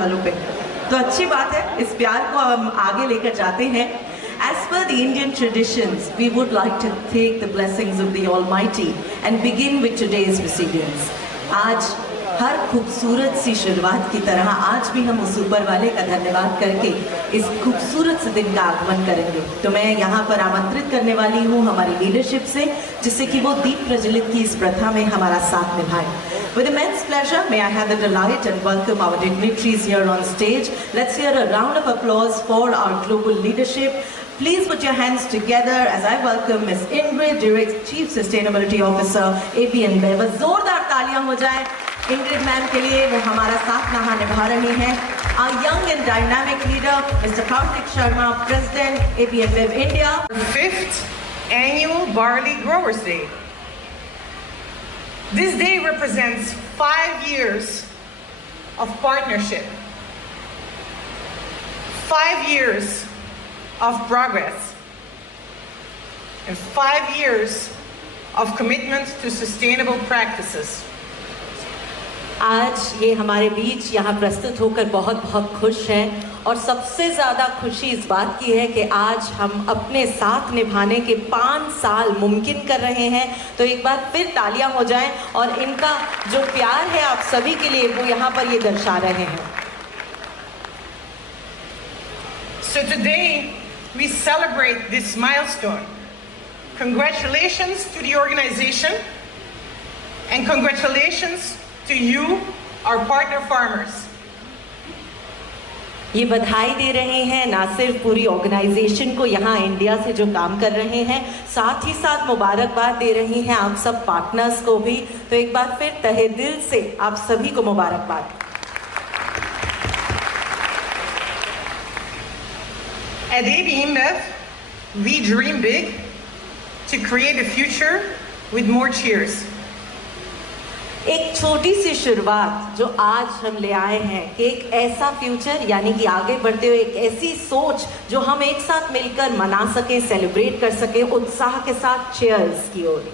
सालों पे। तो अच्छी बात है, इस प्यार को हम आगे लेकर जाते हैं। As per the Indian traditions, we would like to take the blessings of the Almighty and begin with today's proceedings. आज हर खूबसूरत सी शुरुआत की तरह आज भी हम उस ऊपर वाले का धन्यवाद करके इस खूबसूरत से दिन का आगमन करेंगे। तो मैं यहाँ पर आमंत्रित करने वाली हूँ हमारी लीडरशिप से, जिससे कि वो दीप प्रज्वलित की इस प्रथा में हमारा साथ निभाएं। With immense pleasure, may I have the delight and welcome our dignitaries here on stage. Let's hear a round of applause for our global leadership. Please put your hands together as I welcome Ms. Ingrid Dirks, Chief Sustainability Officer, ABN InBev. जोरदार तालियां हो जाए Ingrid ma'am के लिए, वो हमारा साथ निभा रही हैं। Our young and dynamic leader, Mr. Karthik Sharma, President, ABN InBev India. 5th Annual Barley Growers Day. This day represents 5 years of partnership, 5 years of progress, and 5 years of commitment to sustainable practices. आज ये हमारे बीच यहाँ प्रस्तुत होकर बहुत बहुत खुश हैं, और सबसे ज़्यादा खुशी इस बात की है कि आज हम अपने साथ निभाने के 5 साल मुमकिन कर रहे हैं। तो एक बार फिर तालियां हो जाएं, और इनका जो प्यार है आप सभी के लिए वो यहाँ पर ये दर्शा रहे हैं। So today we celebrate this milestone. Congratulations to the organization, and congratulations to you, our partner farmers. ये बधाई दे रहे हैं ना सिर्फ पूरी ऑर्गेनाइजेशन को यहाँ इंडिया से जो काम कर रहे हैं, साथ ही साथ मुबारकबाद दे रही हैं आप सब पार्टनर्स को भी। तो एक बार फिर तहे दिल से आप सभी को मुबारकबाद। At AB InBev, we dream big to create a future with more cheers. एक छोटी सी शुरुआत जो आज हम ले आए हैं कि एक ऐसा फ्यूचर, यानी कि आगे बढ़ते हुए एक ऐसी सोच जो हम एक साथ मिलकर मना सके, सेलिब्रेट कर सके उत्साह के साथ चीयर्स की ओर।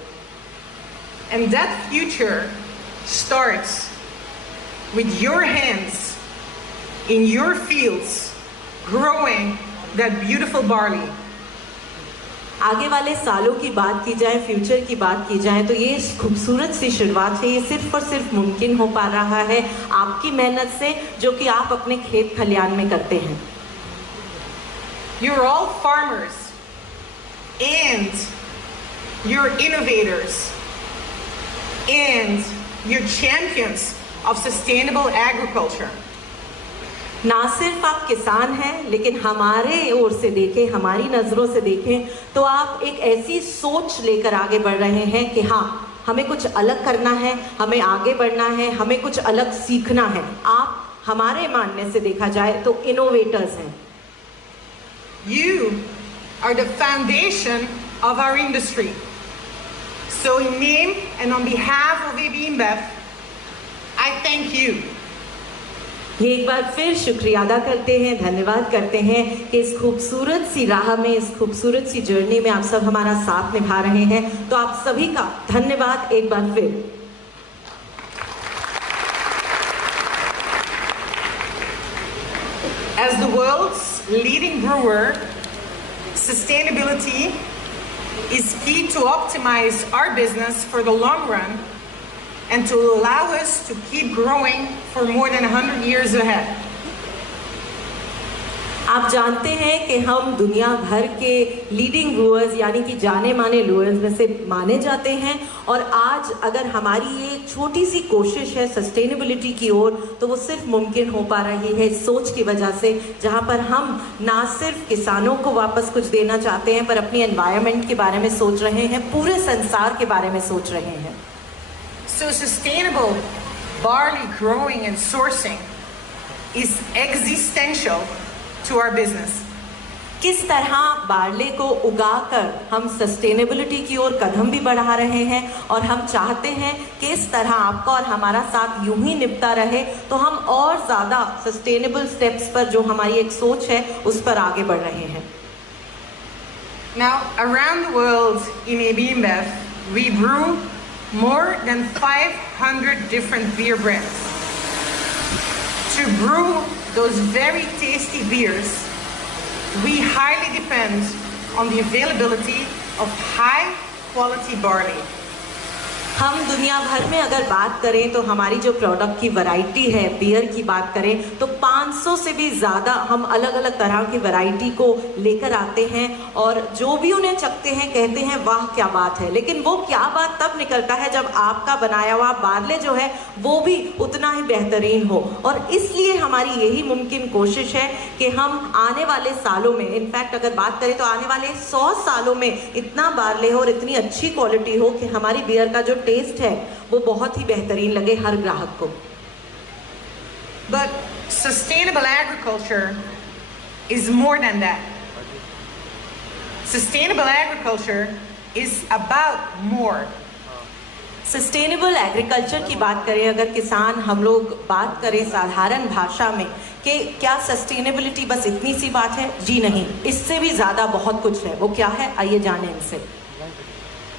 And that future starts with your hands in your fields growing that beautiful barley. आगे वाले सालों की बात की जाए, फ्यूचर की बात की जाए, तो ये खूबसूरत सी शुरुआत है, ये सिर्फ और सिर्फ मुमकिन हो पा रहा है आपकी मेहनत से, जो कि आप अपने खेत खलियान में करते हैं। You're all farmers and you're innovators and you're champions of sustainable agriculture. ना सिर्फ आप किसान हैं, लेकिन हमारे ओर से देखें, हमारी नज़रों से देखें तो आप एक ऐसी सोच लेकर आगे बढ़ रहे हैं कि हाँ, हमें कुछ अलग करना है, हमें आगे बढ़ना है, हमें कुछ अलग सीखना है। आप हमारे मानने से देखा जाए तो इनोवेटर्स हैं। You are the foundation of our industry. So in name and on behalf of AB InBev, I thank you. ये एक बार फिर शुक्रिया अदा करते हैं, धन्यवाद करते हैं कि इस खूबसूरत सी राह में, इस खूबसूरत सी जर्नी में आप सब हमारा साथ निभा रहे हैं। तो आप सभी का धन्यवाद एक बार फिर। As the world's leading brewer, sustainability is key to optimize our business for the long run and to allow us to keep growing for more than 100 years ahead. आप जानते हैं कि हम दुनिया भर के लीडिंग ब्रूअर्स यानी कि जाने माने ब्रूअर्स में से माने जाते हैं, और आज अगर हमारी ये एक छोटी सी कोशिश है सस्टेनेबिलिटी की ओर, तो वो सिर्फ मुमकिन हो पा रही है इस सोच की वजह से, जहाँ पर हम ना सिर्फ किसानों को वापस कुछ देना चाहते हैं, पर अपनी एनवायरनमेंट के बारे में सोच रहे हैं, पूरे संसार के बारे में सोच रहे हैं। So sustainable barley growing and sourcing is existential to our business. किस तरह बार्ले को उगाकर हम सस्टेनेबिलिटी की ओर कदम भी बढ़ा रहे हैं, और हम चाहते हैं कि इस तरह आपका और हमारा साथ यूं ही निपटा रहे, तो हम और ज़्यादा सस्टेनेबल स्टेप्स पर जो हमारी एक सोच है उस पर आगे बढ़ रहे हैं। Now around the world in AB InBev, we brew more than 500 different beer brands. To brew those very tasty beers, we highly depend on the availability of high quality barley. हम दुनिया भर में अगर बात करें तो हमारी जो प्रोडक्ट की वैरायटी है, बियर की बात करें तो 500 से भी ज़्यादा हम अलग अलग तरह की वैरायटी को लेकर आते हैं और जो भी उन्हें चखते हैं कहते हैं वाह क्या बात है। लेकिन वो क्या बात तब निकलता है जब आपका बनाया हुआ बार्ले जो है वो भी उतना ही बेहतरीन हो। और इसलिए हमारी यही मुमकिन कोशिश है कि हम आने वाले सालों में, इनफैक्ट अगर बात करें तो आने वाले 100 सालों में इतना बार्ले हो और इतनी अच्छी क्वालिटी हो कि हमारी बियर का जो टेस्ट है वो बहुत ही बेहतरीन लगे हर ग्राहक को। But sustainable agriculture is more than that. Sustainable agriculture is about more. Sustainable agriculture की बात करें, अगर किसान हम लोग बात करें साधारण भाषा में कि क्या सस्टेनेबिलिटी बस इतनी सी बात है? जी नहीं, इससे भी ज़्यादा बहुत कुछ है। वो क्या है, आइए जानें इनसे।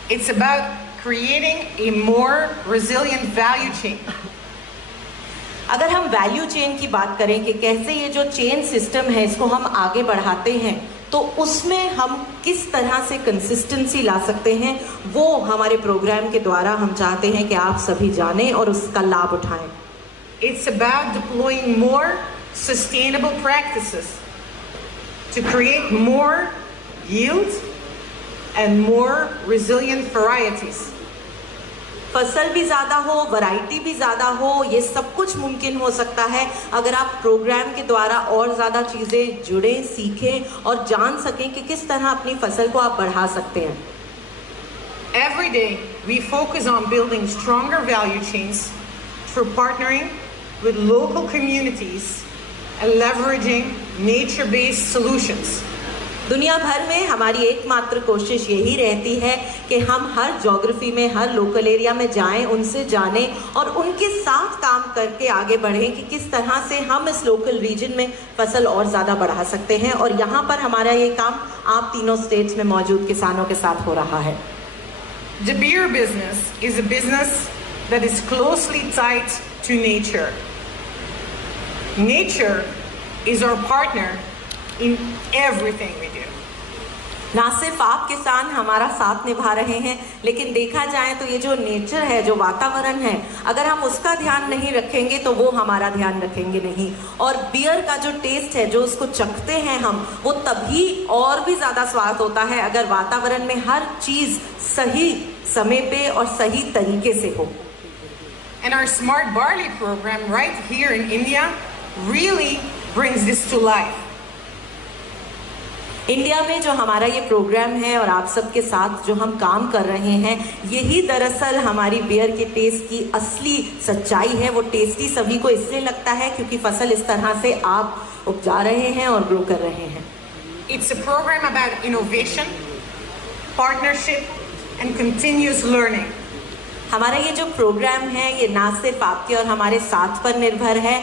It's about creating a more resilient value chain. अगर हम वैल्यू चेन की बात करें कि कैसे ये जो चेन सिस्टम है इसको हम आगे बढ़ाते हैं तो उसमें हम किस तरह से कंसिस्टेंसी ला सकते हैं, वो हमारे प्रोग्राम के द्वारा हम चाहते हैं कि आप सभी जानें और उसका लाभ उठाएं। It's about deploying more sustainable practices to create more yield and more resilient varieties. फसल भी ज़्यादा हो, वैरायटी भी ज़्यादा हो, ये सब कुछ मुमकिन हो सकता है अगर आप प्रोग्राम के द्वारा और ज़्यादा चीज़ें जुड़ें, सीखें और जान सकें कि किस तरह अपनी फसल को आप बढ़ा सकते हैं। Every day we focus on building stronger value chains through partnering with local communities and leveraging nature-based solutions. दुनिया भर में हमारी एकमात्र कोशिश यही रहती है कि हम हर ज्योग्राफी में, हर लोकल एरिया में जाएं, उनसे जानें और उनके साथ काम करके आगे बढ़ें कि किस तरह से हम इस लोकल रीजन में फसल और ज़्यादा बढ़ा सकते हैं। और यहाँ पर हमारा ये काम आप तीनों स्टेट्स में मौजूद किसानों के साथ हो रहा है। The beer business is a business that is closely tied to nature. Nature is our partner in everything we do. ना सिर्फ आप किसान हमारा साथ निभा रहे हैं, लेकिन देखा जाए तो ये जो नेचर है, जो वातावरण है, अगर हम उसका ध्यान नहीं रखेंगे तो वो हमारा ध्यान रखेंगे नहीं। और बियर का जो टेस्ट है, जो उसको चखते हैं हम, वो तभी और भी ज़्यादा स्वाद होता है अगर वातावरण में हर चीज़ सही समय पे और सही तरीके से हो। And our Smart Barley program right here in India really brings this to life. India में जो हमारा ये प्रोग्राम है और आप सबके साथ जो हम काम कर रहे हैं, यही दरअसल हमारी बियर के टेस्ट की असली सच्चाई है। वो टेस्टी सभी को इसलिए लगता है क्योंकि फसल इस तरह से आप उपजा रहे हैं और ग्रो कर रहे हैं। It's a program about innovation, partnership and continuous learning. हमारा ये जो प्रोग्राम है ये ना सिर्फ आपके और हमारे साथ पर निर्भर है,